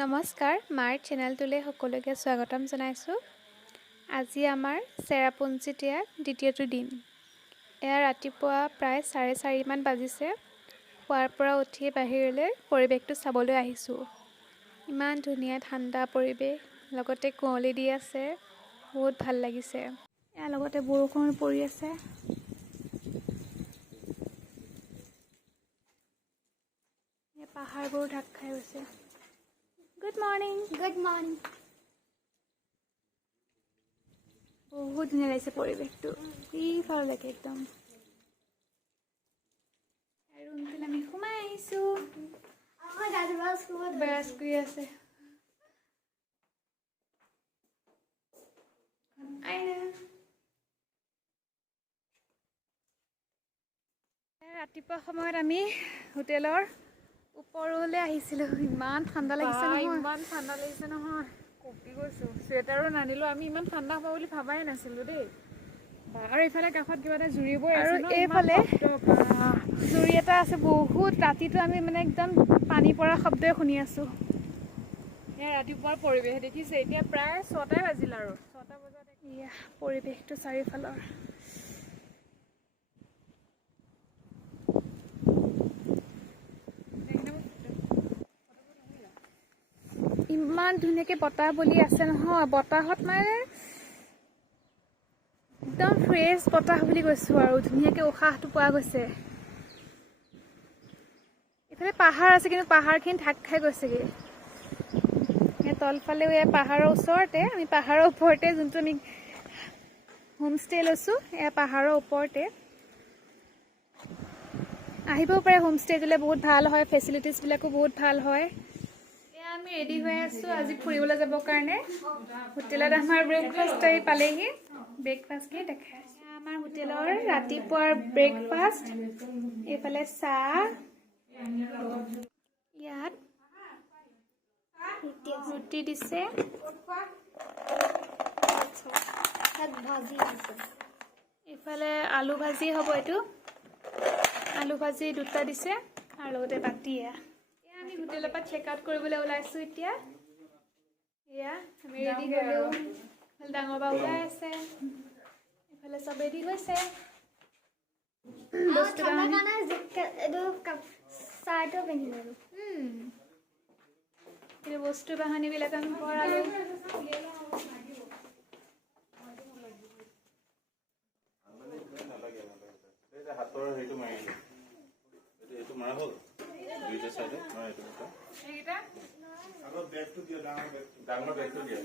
নমস্কাৰ, মাৰ চেনেলটোলৈ সকলোকে স্বাগতম জনাইছোঁ। আজি আমাৰ চেৰাপুঞ্জীত দ্বিতীয়টো দিন। এয়া ৰাতিপুৱা প্ৰায় 4:30মান বাজিছে। শুৱাৰ পৰা উঠি বাহিৰলৈ পৰিৱেশটো চাবলৈ আহিছোঁ। ইমান ধুনীয়া ঠাণ্ডা পৰিৱেশ, লগতে কুঁৱলী দি আছে, বহুত ভাল লাগিছে। ইয়াৰ লগতে বৰষুণ পৰি আছে। পাহাৰবোৰ ঢাক খাই গৈছে। Good morning. Good morning. বহুত ধুনীয়া লাগিছে পৰিৱেশটো, ইফালৈকে একদম। ৰুমটোত আমি সোমাই আহিছোঁ। ব্ৰাছ কৰি আছে। ৰাতিপুৱা সময়ত আমি হোটেলৰ ওপৰলৈ আহিছিলোঁ। ইমান ঠাণ্ডা লাগিছে নহয়। ইমান ঠাণ্ডা লাগিছে নহয়, কঁপি গৈছোঁ। চুৱেটাৰো নানিলোঁ, আমি ইমান ঠাণ্ডা হ'ব বুলি ভাবাই নাছিলোঁ দেই। আৰু এইফালে কাষত কিবা এটা জুৰি বৈ আছে ন, এইফালে জুৰি এটা আছে বহুত। ৰাতিটো আমি একদম পানী পৰা শব্দই শুনি আছোঁ। এয়া ৰাতিপুৱাৰ পৰিৱেশ দেখিছে। এতিয়া প্ৰায় 6টাই বাজিল আৰু 6টা বজাত এয়া পৰিৱেশটো চাৰিওফালৰ। ইমান ধুনীয়াকৈ বতাহ বলি আছে নহয়। বতাহত একদম ফ্ৰেছ বতাহ বুলি কৈছোঁ আৰু ধুনীয়াকৈ উশাহটো পোৱা গৈছে। এইফালে পাহাৰ আছে, কিন্তু পাহাৰখিনি ঢাক খাই গৈছেগৈ। তলফালেও এয়া পাহাৰৰ ওচৰতে, আমি পাহাৰৰ ওপৰতে যোনটো আমি হোমষ্টে লৈছোঁ, এয়া পাহাৰৰ ওপৰতে। আহিব পাৰে হোমষ্টেটোলৈ, বহুত ভাল হয়, ফেচিলিটিছবিলাকো বহুত ভাল হয়। এয়া আমি ৰেডি হৈ আছোঁ আজি ফুৰিবলৈ যাবৰ কাৰণে। হোটেলত আমাৰ ব্ৰেকফাষ্ট আহি পালেহি। ব্ৰেকফাষ্টখিনি দেখাই আছোঁ। এয়া আমাৰ হোটেলৰ ৰাতিপুৱাৰ ব্ৰেকফাষ্ট। এইফালে চাহ, ইয়াত ৰুটি দিছে, এইফালে আলু ভাজি হ'ব। এইটো আলু ভাজি দুটা দিছে আৰু লগতে বাতি। এয়া আমি হোটেলৰ পৰা চেক আউট কৰিবলৈ ওলাইছোঁ এতিয়া। এয়া আমি ৰেডি হ'লোঁ। ডাঙৰ বা ওলাই আছে, এইফালে চব ৰেডি হৈছে। বস্তু বাহানিবিলাক আমি ভৰালোঁ। হাতৰ হেৰিটো মাৰিলোঁ, এইটো মাৰা হ'ল দুইটা চাইডে মাৰা। এইটো আগত বেগটো দিয়া, ডাঙৰ বেগটো দিয়া।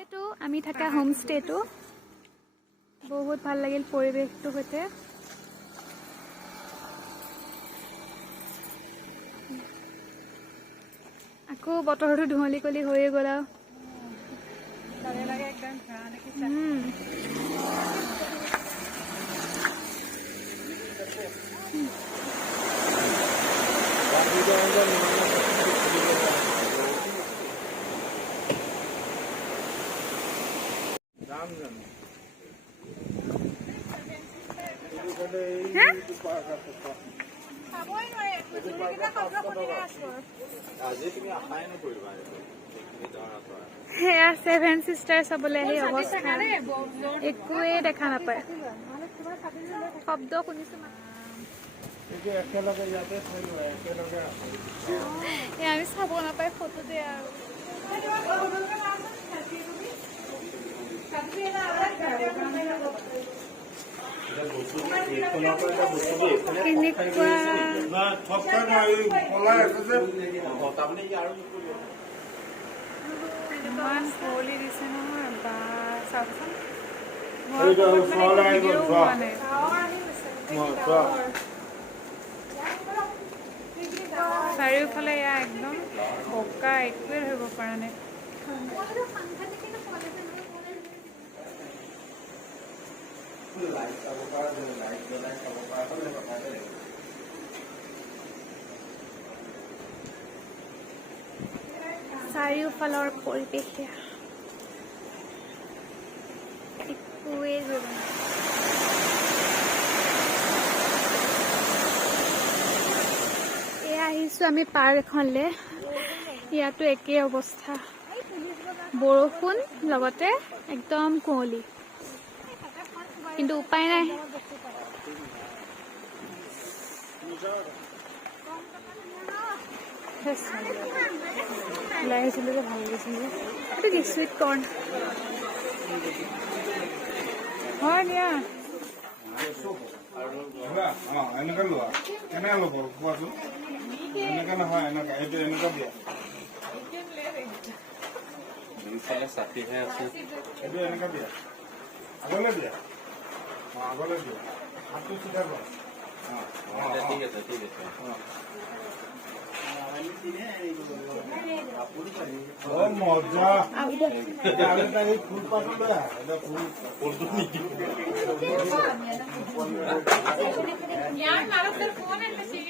এইটো আমি থকা হোমষ্টেটো বহুত ভাল লাগিল পৰিৱেশটোৰ সৈতে। আকৌ বতৰটো ধুঁৱলি কলি হৈয়ে গ'ল আৰু। সেয়া 7 চিষ্টাৰ চাবলৈ আহি অৱস্থা একোৱেই দেখা নাপায়। শব্দ শুনিছোঁ। আমি চাব নাপায় ফটো দিয়ে আৰু। ইমান কুঁৱলী দিছে নহয়, বা চাওকচোন। চাৰিওফালে এয়া একদম বোকা, একোৱে ধৰিব পৰা নাই। চাৰিওফালৰ পৰিৱেশ একোৱেই কৰিব নোৱাৰে। এয়া আহিছোঁ আমি পাৰ্ক এখনলৈ। ইয়াতো একেই অৱস্থা, বৰষুণ লগতে একদম কুঁৱলী, কিন্তু উপায় নাই। ওলাই আহিছিলো যে ভাল লাগিছিল যে। এইটো কি চুইট কৰ্ণ? হয় নিয়া এনেকে লোৱা, কেনেকে ল'ব কোৱাচোন? এনেকে নহয়, এনেকে এইটো এনেকে দিয়া। দুইফালে ছাতিহে আছে, এইটো এনেকে দিয়া, আগলে দিয়া, আগলে দিয়া, হাতটো চিধা কৰা। ঠিক আছে ঠিক আছে। মজা ফুল পাতো ফুলটো নিকি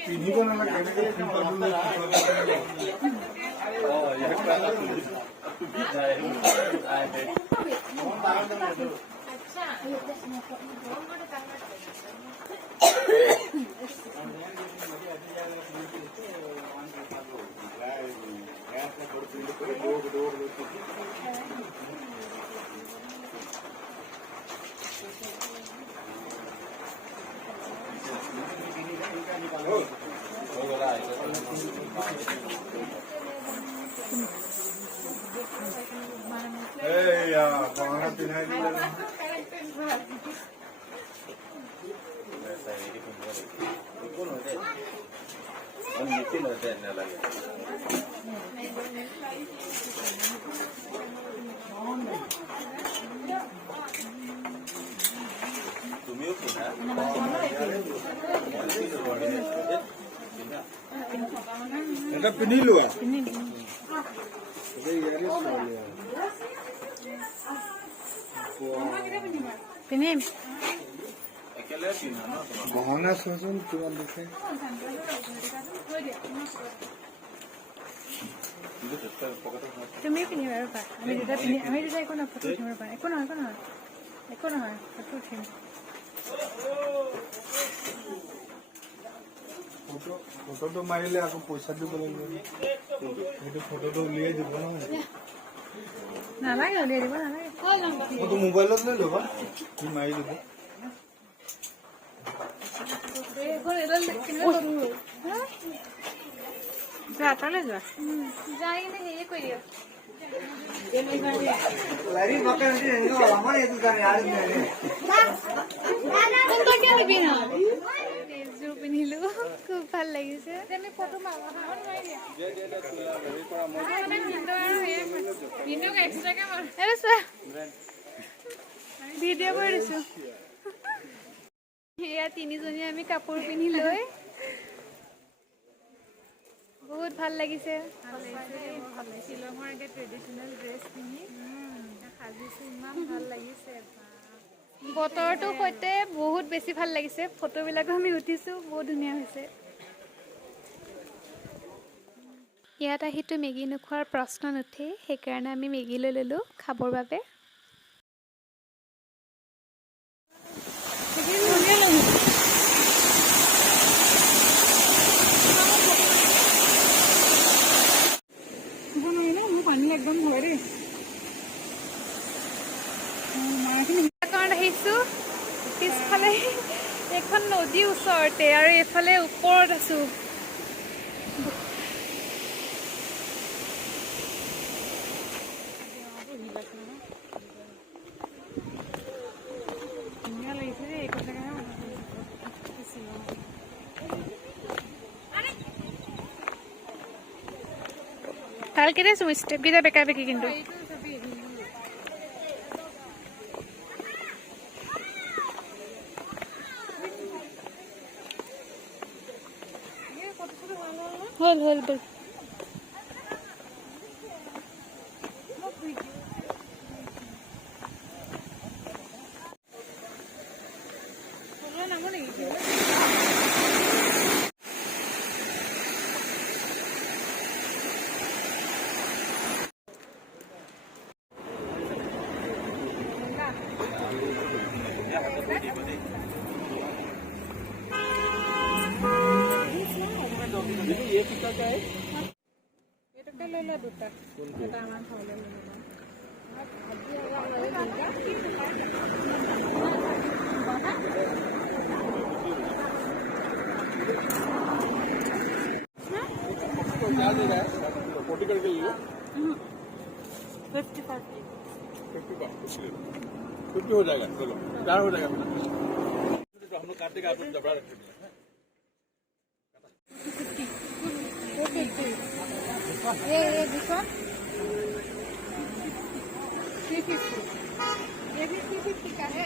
পিন্ধিব নালাগে। তুমিও এটা পিন্ধি লোৱা। পিন্ধিম গহনা চোৱাচোন কিমান দেখে। তুমি পিন্ধিবা আৰু পাৰা। আমি দুটা একো নহয়, ফটো উঠিব পাৰা। একো নহয় ফটো উঠিম। ফটোটো মাৰিলে আকৌ পইচা দিব লাগিব, সেইটো ফটোটো উলিয়াই দিব নহয়। নালাগে, উলিয়াই দিব নালাগে। ফটো মোবাইলত লৈ ল'বা, তুমি মাৰি দিব। আঁতৰলৈ যোৱা, যাই কিনে হেৰি কৰি দিয়ক। এযোৰ পিন্ধিলো, খুব ভাল লাগিছে। ভিডিঅ' কৰি দিছো। এয়া তিনিজনীয়ে আমি কাপোৰ পিন্ধি লৈ বহুত ভাল লাগিছে। শ্বিলঙৰ এতিয়া ট্ৰেডিশ্যনেল ড্ৰেছ পিন্ধি সাজিছো, ইমান ভাল লাগিছে। বতৰটোৰ সৈতে বহুত বেছি ভাল লাগিছে। ফটোবিলাকো আমি উঠিছোঁ, বহুত ধুনীয়া হৈছে। ইয়াত আহিতো মেগী নোখোৱাৰ প্ৰশ্ন নুঠেই, সেইকাৰণে আমি মেগী লৈ ল'লোঁ খাবৰ বাবে। একদম ভয় দেই। আহিছোঁ পিছফালে এখন নদীৰ ওচৰতে, আৰু এইফালে ওপৰত আছোঁ। ধুনীয়া লাগিছে দেই এইখন জেগা। ভালকে দেচোন, ষ্টেপকেইটা বেকা বেকি কিন্তু। হ'ল হ'ল বল। ये टीका का है এইটোকে লৈ ল দুটা এটা আমাৰ ঘৰলৈ লৈ ল'বা क्या दे रहा है 40 करके लियो 55 50 हो जाएगा चलो 4 हो जाएगा तो हम लोग काट देगा आप जबड़ा रख देंगे ये दिस वन 350 ये भी 350 का है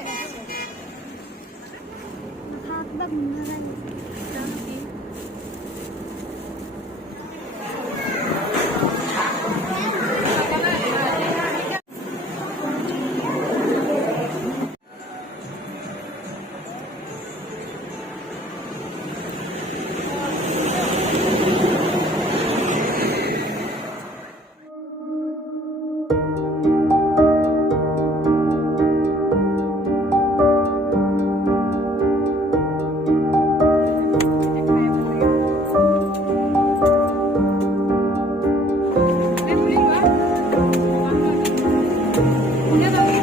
Ini